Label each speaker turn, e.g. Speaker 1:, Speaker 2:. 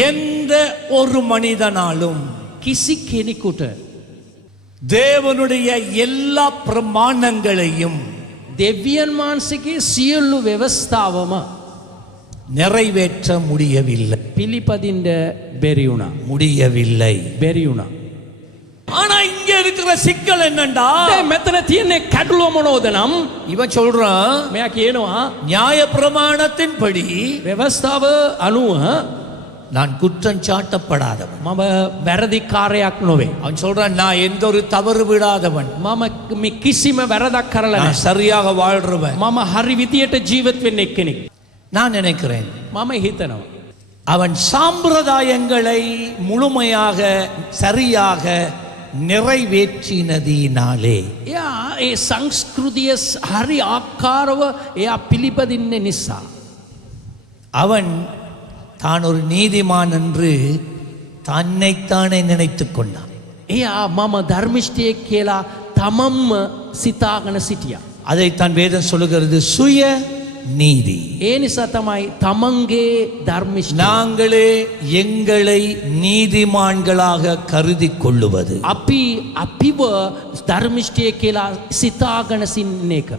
Speaker 1: எந்த ஒரு மனிதனாலும்
Speaker 2: කිසි කෙනෙකුට
Speaker 1: தேவனுடைய எல்லா பிரமாணங்களையும்
Speaker 2: දෙවියන් වහන්සේගේ සියල්ලු ව්‍යවස්ථාවම
Speaker 1: நிறைவேற்ற முடியவில்லை
Speaker 2: පිළිපදින්ට බැරිවුණා.
Speaker 1: முடியவில்லை
Speaker 2: බැරිවුණා.
Speaker 1: ஆனா இங்க இருக்கிற சிக்கல் என்னண்டா
Speaker 2: දැන් මෙතන තියෙන්නේ කැඩුව මොනෝද නම්
Speaker 1: இவன் சொல்றான்
Speaker 2: මෙයා කියනවා
Speaker 1: நியாய பிரமாணத்தின்படி
Speaker 2: ව්‍යවස්ථාව අනුව
Speaker 1: நான் குற்றம் சாட்டப்படாதவன்
Speaker 2: මම වැරදිකාරයක් නොවේ.
Speaker 1: அவன் சொல்றான் நான் எந்த ஒரு தவறு விடாதவன்
Speaker 2: මම මේ කිසිම වැරදක් කරලා
Speaker 1: நான்
Speaker 2: නැහැ.
Speaker 1: சரியாக வாழ்றவன்
Speaker 2: මම හරි විදියට ජීවත් වෙන්න එක්කෙනෙක්.
Speaker 1: நான் நினைக்கிறேன்
Speaker 2: මම හිතනවා.
Speaker 1: அவன் சாம்பிரதாயங்களை முழுமையாக சரியாக நிறைவேற்றினதினாலே
Speaker 2: එයා ඒ සංස්කෘතිය ස්- හරි ආකාරව එයා පිළිපදින්න නිසා.
Speaker 1: அவன் தான் ஒரு நீதிமான் என்று தன்னைத்தானே நினைத்துக் கொண்டான்
Speaker 2: එයා මම ධර්මිෂ්ටයෙක් කියලා තමම්ම සිතාගන සිටිය.
Speaker 1: அதைத்தான் வேதம் சொல்லுகிறது சுய நீதி
Speaker 2: ඒ නිසා තමයි තමන්ගේ ධර්මිෂ්ට
Speaker 1: நாங்களே எங்களை நீதிமான்களாக கருதி கொள்ளுவது
Speaker 2: අපි අපිව ධර්මිෂ්ටය කියලා සිතාගන සින්න එක.